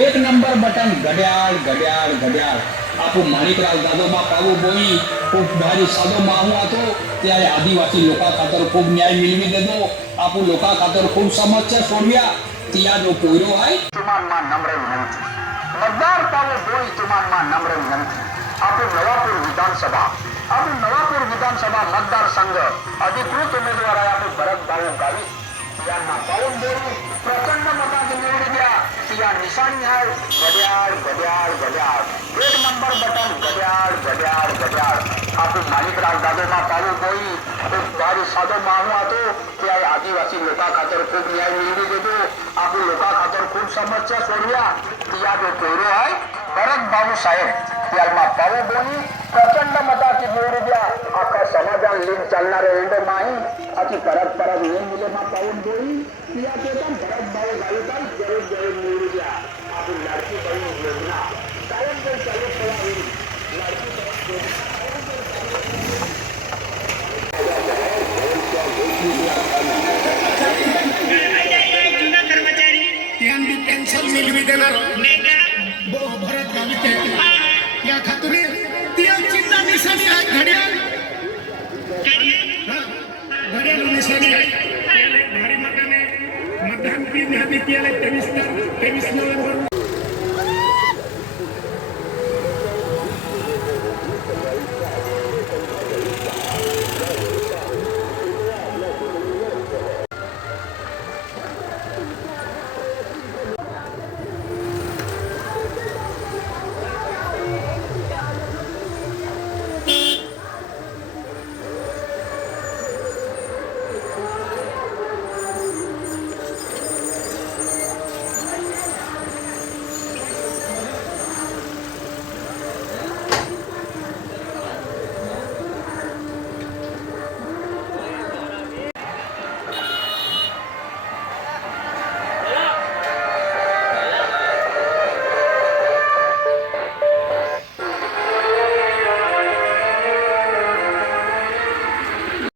एक number button घड़ियाल घड़ियाल घड़ियाल आपू माणिकलाल दादोबा पावू बोई खूब भारी सादो माहू હતો ત્યારે આદિવાસી લોકા ખાતર ખૂબ ન્યાય મિલવી દેતો આપુ લોકા ખાતર ખૂબ સમસ્યા સોડ્યા ત્યાં જો કોઈરો આય તુમાનમાં નમ્ર વિનંતી મતદાર પાવુ બોઈ તુમાનમાં નમ્ર વિનંતી આપુ નવાપુર વિધાનસભા મતદાર સંઘ અધિકૃત ઉમેદવાર આપુ ભરતભાઈ ગાવી ત્યાંના પાવન બોઈ પ્રચંડ મતાથી નિવડી ગયા ત્યાં નિશાની है घड़ियाल घड़ियाल घड़ियाल एक नंबर बटन घड़ियाल घड़ियाल घड़ियाल आपू माणिकलाल दादोबा पावू बोई खूब भारी सादो माहू હતો ત્યારે આદિવાસી લોકા ખાતર ખૂબ ન્યાય મિલવી દેતો આપુ લોકા ખાતર ખૂબ સમસ્યા સોડ્યા ત્યાં જો કોઈરો હોય ભરત બાબુ સાહેબ ત્યારમાં પાવુ બોઈ પ્રચંડ મતાથી નિવડી ગયા આખા સમાધાન લીન ચાલનારે એન્ડો માહી આખી પરત એ મૂલ્યમાં પાવન બોઈ ત્યાં કે પણ ભરત બાબુ ગાયતા જરૂર નિવડી ગયા આપુ લાડકી બહેન યોજના કાયમ પર ચાલુ થવાની લાડકી पेन्शन मिलवी देणार भरत गावी या खातुनी चिंता निशाणी आहे घड्याळ निशाणी आहे भारी मताने मतदान 23 नोव्हेंबर